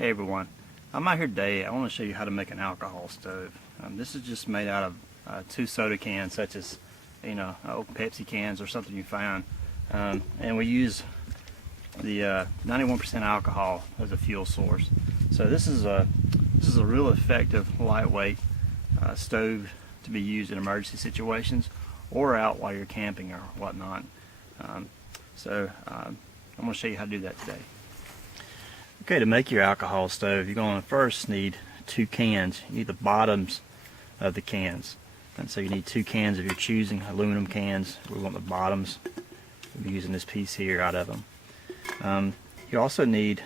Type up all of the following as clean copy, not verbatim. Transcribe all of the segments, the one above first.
Hey everyone, I'm out here today. I want to show you how to make an alcohol stove. This is just made out of 2 soda cans, such as old Pepsi cans or something you find, and we use the 91% alcohol as a fuel source. So this is a real effective, lightweight stove to be used in emergency situations or out while you're camping or whatnot. I'm going to show you how to do that today. Okay, to make your alcohol stove, you're going to first need 2 cans. You need the bottoms of the cans. And so you need 2 cans of your choosing, aluminum cans. We want the bottoms. We're using this piece here out of them. You also need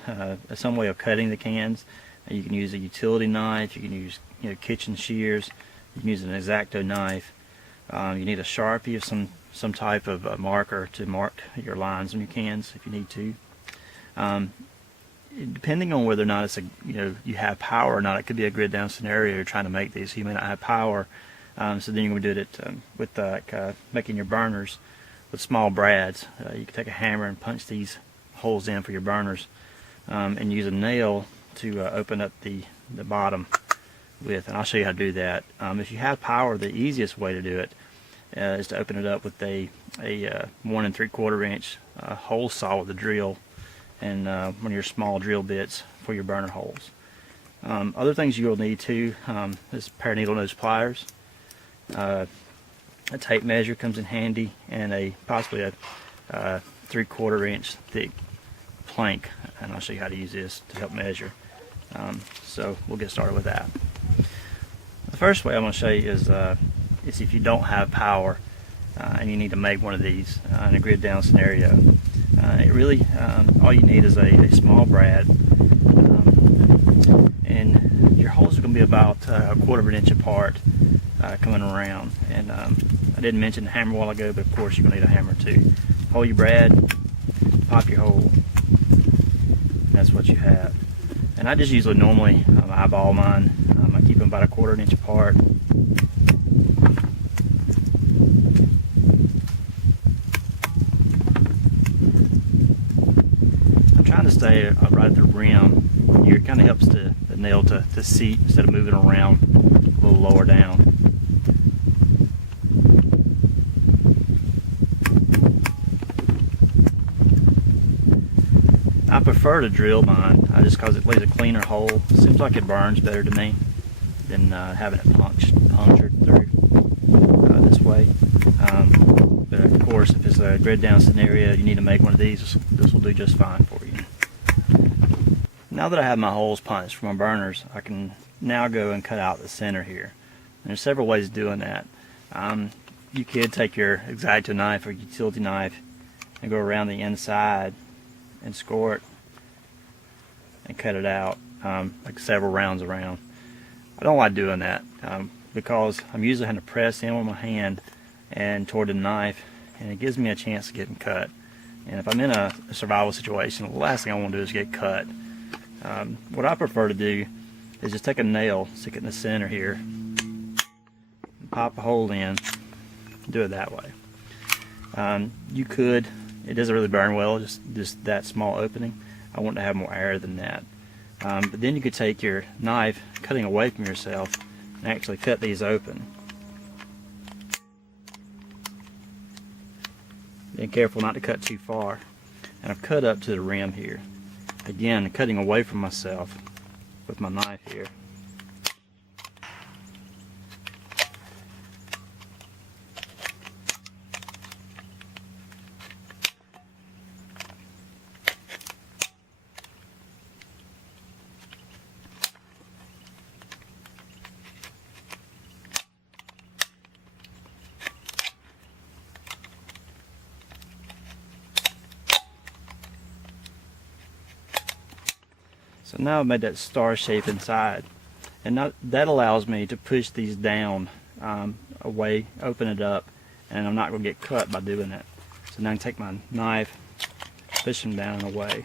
some way of cutting the cans. You can use a utility knife. You can use kitchen shears. You can use an X-Acto knife. You need a Sharpie of some type of marker to mark your lines on your cans if you need to. Depending on whether or not it's you have power or not, it could be a grid down scenario. You're trying to make these, so you may not have power. So then you're going to do it with making your burners with small brads. You can take a hammer and punch these holes in for your burners, and use a nail to open up the bottom with. And I'll show you how to do that. If you have power, the easiest way to do it is to open it up with a 1 3/4 inch hole saw with a drill and one of your small drill bits for your burner holes. Other things you'll need too is a pair of needle nose pliers. A tape measure comes in handy, and possibly a 3/4 inch thick plank, and I'll show you how to use this to help measure. So we'll get started with that. The first way I'm going to show you is if you don't have power and you need to make one of these in a grid down scenario. All you need is a small brad, and your holes are going to be about 1/4 inch apart coming around. And I didn't mention the hammer a while ago, but of course you're going to need a hammer too. Hold your brad, pop your hole, and that's what you have. And I just usually normally eyeball mine. I keep them about 1/4 inch apart. Trying to stay right at the rim here. It kind of helps the nail to seat instead of moving around a little lower down. I prefer to drill mine just because it leaves a cleaner hole. It seems like it burns better to me than having it punctured through this way. But of course, if it's a grid down scenario, you need to make one of these, this will do just fine for you. Now that I have my holes punched for my burners, I can now go and cut out the center here. And there's several ways of doing that. You could take your X-Acto knife or utility knife and go around the inside and score it and cut it out like several rounds around. I don't like doing that because I'm usually having to press in with my hand and toward the knife, and it gives me a chance of getting cut. And if I'm in a survival situation, the last thing I want to do is get cut. What I prefer to do is just take a nail, stick it in the center here, and pop a hole in, do it that way. You could, it doesn't really burn well, just that small opening. I want to have more air than that. But then you could take your knife, cutting away from yourself, and actually cut these open. Being careful not to cut too far. And I've cut up to the rim here. Again, cutting away from myself with my knife here. So now I've made that star shape inside, and that allows me to push these down away, open it up, and I'm not going to get cut by doing it. So now I can take my knife, push them down and away.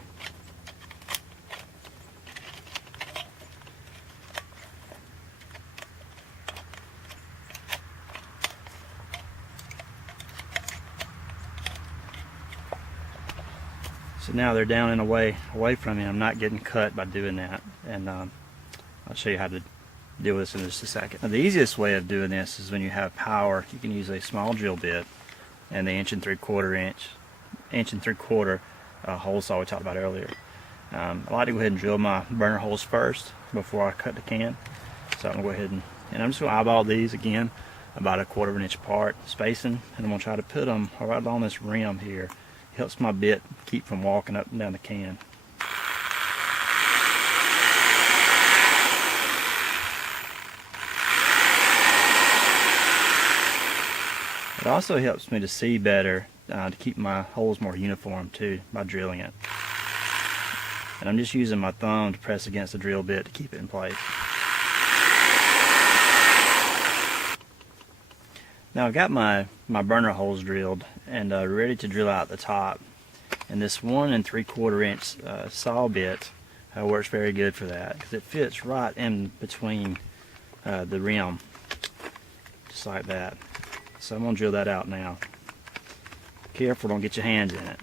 So now they're down and away from me. I'm not getting cut by doing that. and I'll show you how to deal with this in just a second. Now, the easiest way of doing this is when you have power. You can use a small drill bit and the 1 3/4 hole saw we talked about earlier. I like to go ahead and drill my burner holes first before I cut the can. So I'm going to go ahead and I'm just going to eyeball these again about 1/4 inch apart spacing, and I'm going to try to put them right along this rim here. It helps my bit keep from walking up and down the can. It also helps me to see better, to keep my holes more uniform too, by drilling it. And I'm just using my thumb to press against the drill bit to keep it in place. Now I've got my burner holes drilled and ready to drill out the top. And this 1 3/4 inch saw bit works very good for that, because it fits right in between the rim, just like that. So I'm going to drill that out now. Careful, don't get your hands in it.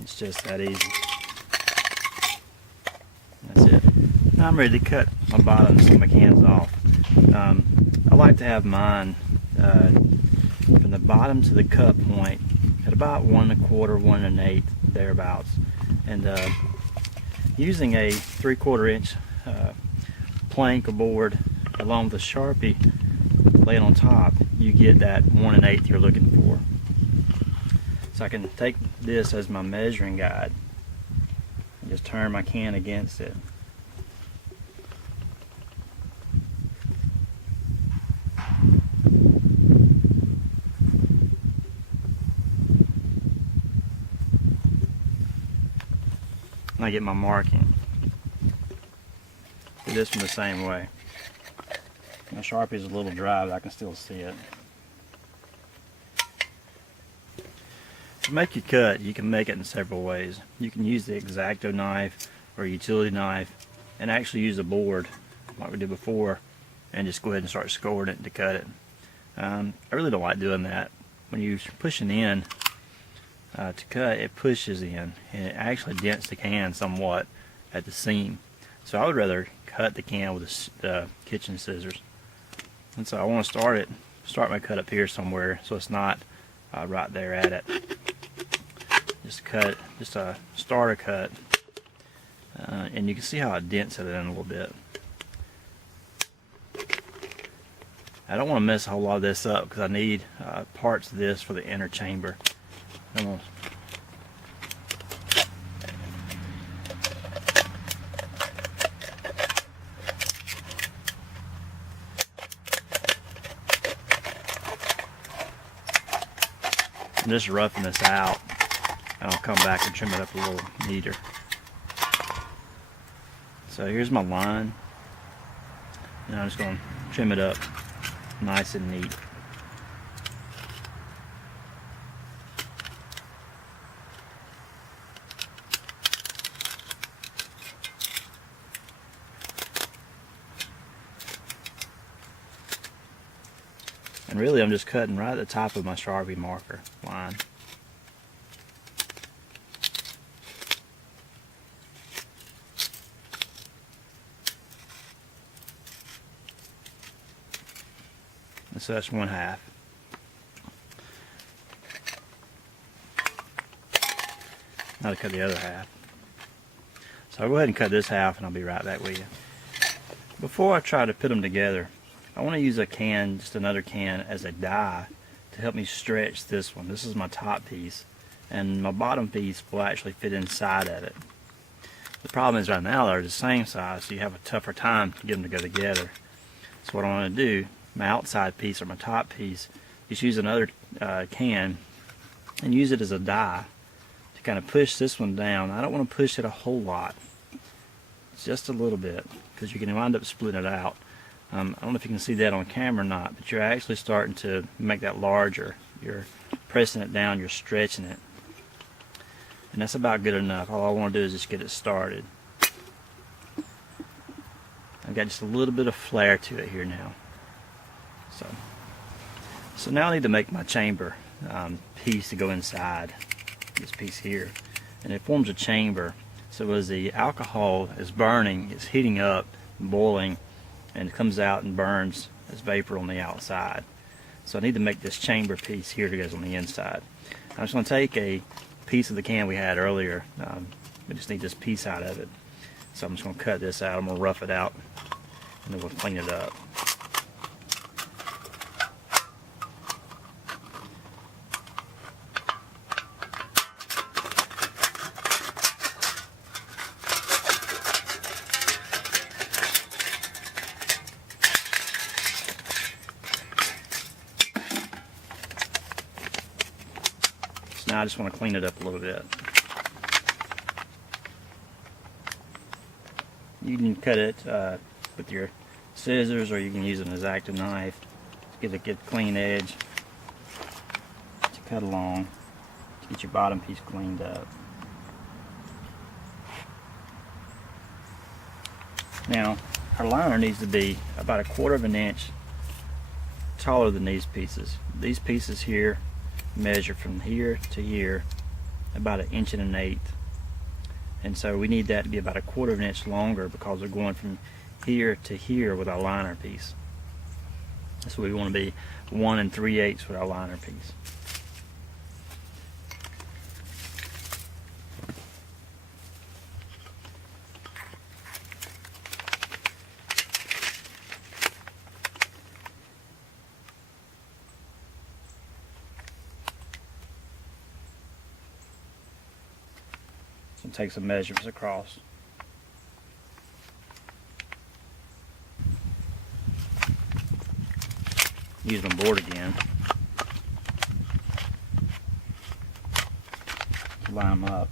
It's just that easy. That's it. Now I'm ready to cut my bottoms of my cans off. I like to have mine from the bottom to the cut point at about 1 1/4, 1 1/8, thereabouts. And using a 3/4 inch plank or board along with a Sharpie laid on top, you get that 1 1/8 you're looking for. So I can take this as my measuring guide and just turn my can against it. And I get my marking. Do this one the same way. My Sharpie is a little dry, but I can still see it. To make your cut, you can make it in several ways. You can use the X-Acto knife or a utility knife and actually use a board like we did before and just go ahead and start scoring it to cut it. I really don't like doing that. When you're pushing in to cut, it pushes in and it actually dents the can somewhat at the seam. So I would rather cut the can with the kitchen scissors. And so I want to start my cut up here somewhere so it's not right there at it. Just a starter cut, and you can see how it dents it in a little bit. I don't want to mess a whole lot of this up because I need parts of this for the inner chamber. I'm just roughing this out, and I'll come back and trim it up a little neater. So here's my line, and I'm just going to trim it up nice and neat. And really I'm just cutting right at the top of my Sharpie marker line. And so that's 1/2. Now to cut the other half. So I'll go ahead and cut this half and I'll be right back with you. Before I try to put them together, I want to use a can, just another can, as a die to help me stretch this one. This is my top piece, and my bottom piece will actually fit inside of it. The problem is right now they're the same size, so you have a tougher time to get them to go together. So what I want to do, my outside piece or my top piece, just use another can and use it as a die to kind of push this one down. I don't want to push it a whole lot, just a little bit, because you can wind up splitting it out. I don't know if you can see that on camera or not, but you're actually starting to make that larger. You're pressing it down, you're stretching it. And that's about good enough. All I want to do is just get it started. I've got just a little bit of flair to it here now. So now I need to make my chamber. piece to go inside this piece here, and it forms a chamber. So as the alcohol is burning, it's heating up, boiling, and it comes out and burns as vapor on the outside. So I need to make this chamber piece here that goes on the inside. I'm just going to take a piece of the can we had earlier. We just need this piece out of it. So I'm just going to cut this out. I'm going to rough it out, and then we'll clean it up. Now I just want to clean it up a little bit. You can cut it with your scissors, or you can use an X-Acto knife to get a good clean edge to cut along to get your bottom piece cleaned up. Now our liner needs to be about 1/4 of an inch taller than these pieces. These pieces here measure from here to here about 1 1/8 inches, and so we need that to be about 1/4 of an inch longer because we're going from here to here with our liner piece. So we want to be 1 3/8 with our liner piece. And take some measurements across. Use my board again. Line them up.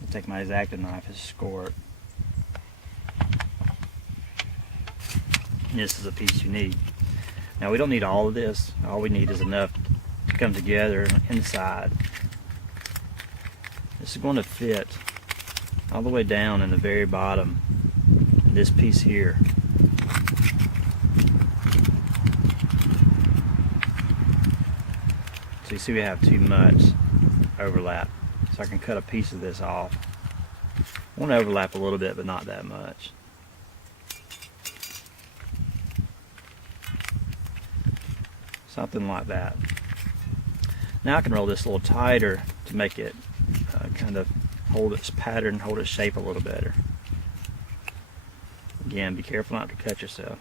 I'll take my X-Acto knife and score it. This is a piece you need. Now we don't need all of this. All we need is enough to come together inside. This is going to fit all the way down in the very bottom, this piece here. So you see we have too much overlap, so I can cut a piece of this off. I want to overlap a little bit, but not that much. Something like that. Now I can roll this a little tighter to make it kind of hold its pattern, hold its shape a little better. Again, be careful not to cut yourself.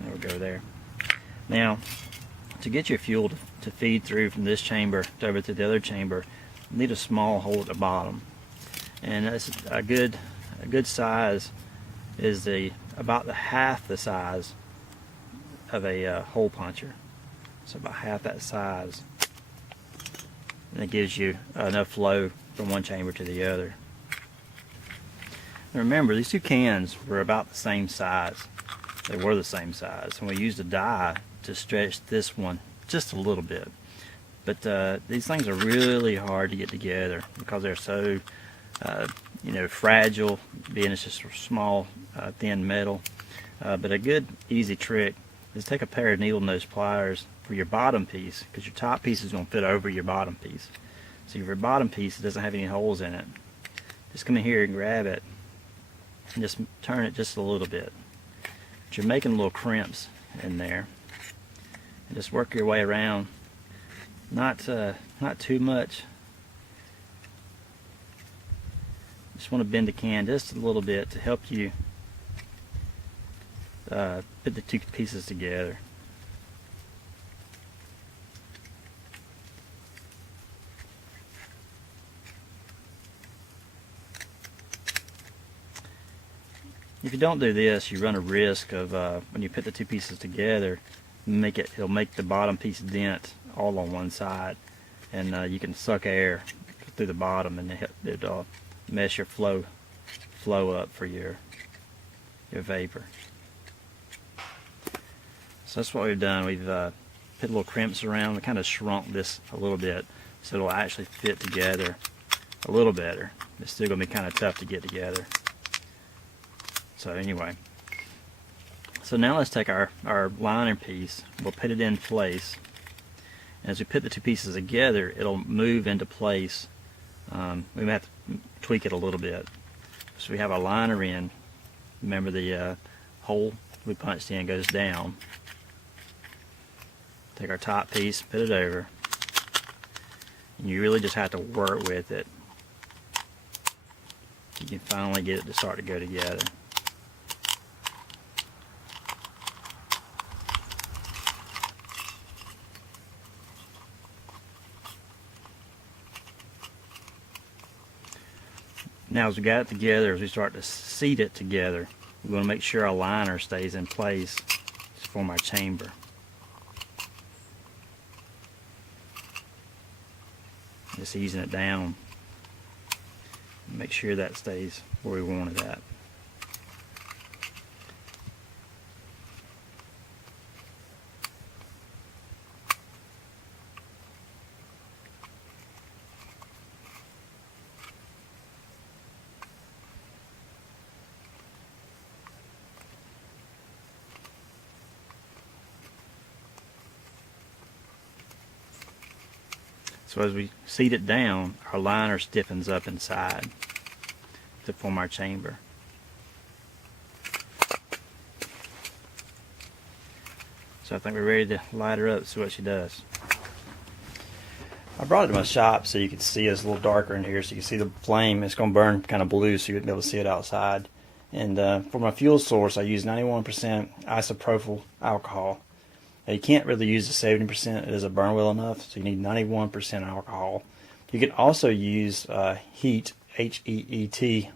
There we go there. Now, to get your fuel to feed through from this chamber to over to the other chamber, you need a small hole at the bottom. And that's a good size is about the half the size of a hole puncher. So about half that size. And it gives you enough flow from one chamber to the other. Now remember, these two cans were about the same size. They were the same size. And we used a die to stretch this one just a little bit. But these things are really hard to get together because they're so fragile, being it's just small, thin metal. But a good, easy trick is take a pair of needle nose pliers for your bottom piece, because your top piece is going to fit over your bottom piece. So if your bottom piece doesn't have any holes in it, just come in here and grab it and just turn it just a little bit. But you're making little crimps in there, and just work your way around. Not too much. Just want to bend the can just a little bit to help you put the two pieces together. If you don't do this, you run a risk of when you put the two pieces together, it'll make the bottom piece dent all on one side, and you can suck air through the bottom, and it'll mess your flow up for your vapor. So that's what we've done. We've put little crimps around. We kind of shrunk this a little bit so it'll actually fit together a little better. It's still going to be kind of tough to get together. So anyway, so now let's take our liner piece, we'll put it in place. And as we put the two pieces together, it'll move into place. We may have to tweak it a little bit. So we have our liner in. Remember the hole we punched in goes down. Take our top piece, put it over. And you really just have to work with it. You can finally get it to start to go together. Now as we got it together, as we start to seat it together, we want to make sure our liner stays in place to form our chamber. Just easing it down. Make sure that stays where we want it at. So as we seat it down, our liner stiffens up inside to form our chamber. So I think we're ready to light her up, see what she does. I brought it to my shop so you can see it's a little darker in here, so you can see the flame. It's going to burn kind of blue so you'll be able to see it outside. And for my fuel source, I use 91% isopropyl alcohol. Now, you can't really use the 70%, it doesn't burn well enough, so you need 91% alcohol. You can also use HEET, H-E-E-T,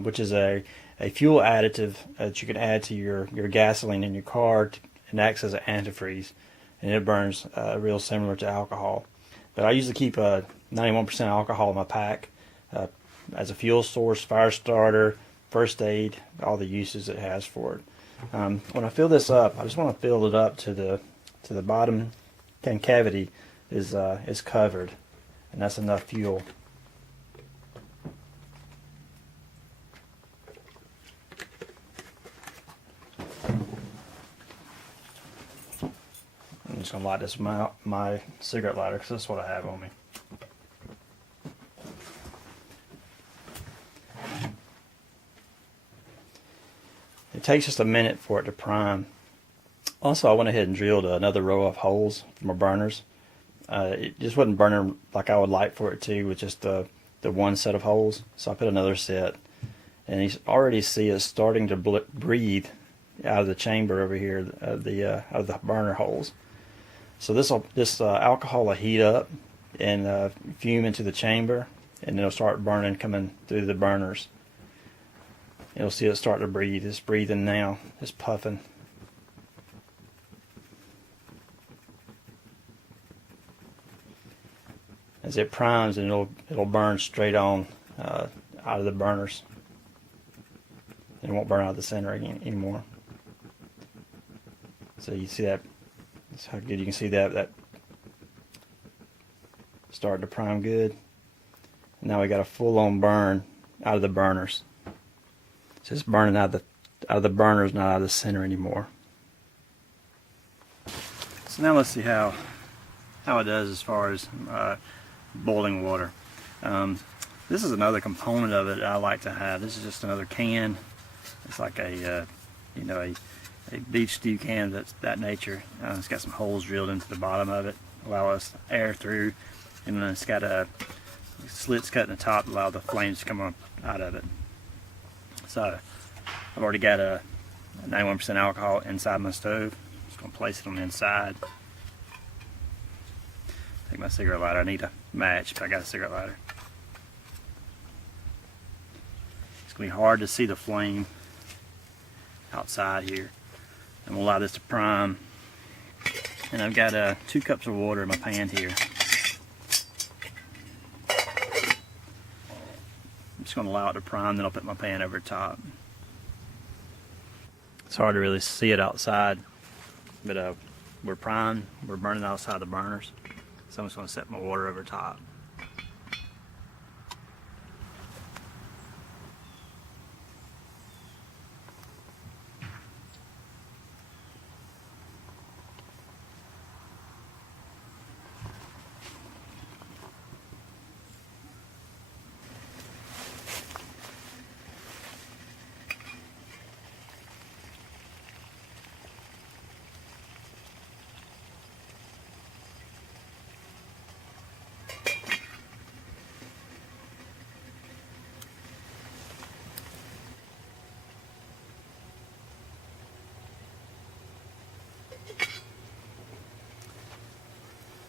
which is a fuel additive that you can add to your gasoline in your car and acts as an antifreeze, and it burns real similar to alcohol. But I usually keep 91% alcohol in my pack as a fuel source, fire starter, first aid, all the uses it has for it. When I fill this up, I just want to fill it up to the bottom concavity is covered, and that's enough fuel. I'm just gonna light this with my cigarette lighter because that's what I have on me. It takes just a minute for it to prime. Also, I went ahead and drilled another row of holes for my burners. It just wasn't burning like I would like for it to with just the one set of holes. So I put another set, and you already see it starting to breathe out of the chamber over here, out of the burner holes. So this alcohol will heat up and fume into the chamber, and it'll start burning coming through the burners. You'll see it start to breathe. It's breathing now. It's puffing. As it primes, and it'll burn straight on out of the burners. It won't burn out of the center anymore. So you see that. That's how good you can see that starting to prime good. And now we got a full-on burn out of the burners. So it's burning out of the burners, not out of the center anymore. So now let's see how it does as far as boiling water. This is another component of it I like to have. This is just another can. It's like a beef stew can that's that nature. It's got some holes drilled into the bottom of it, allow us air through, and then it's got slits cut in the top to allow the flames to come up out of it. So I've already got a 91% alcohol inside my stove. I'm just going to place it on the inside. Take my cigarette lighter. I need a match, but I got a cigarette lighter. It's going to be hard to see the flame outside here. And we'll allow this to prime. And I've got 2 cups of water in my pan here. I'm just going to allow it to prime, then I'll put my pan over top. It's hard to really see it outside, but we're primed. We're burning outside the burners. So I'm just going to set my water over top.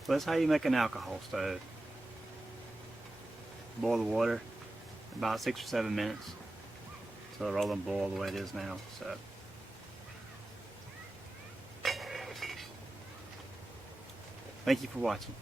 So that's how you make an alcohol stove. Boil the water about 6 or 7 minutes so it'll roll and boil the way it is now. So thank you for watching.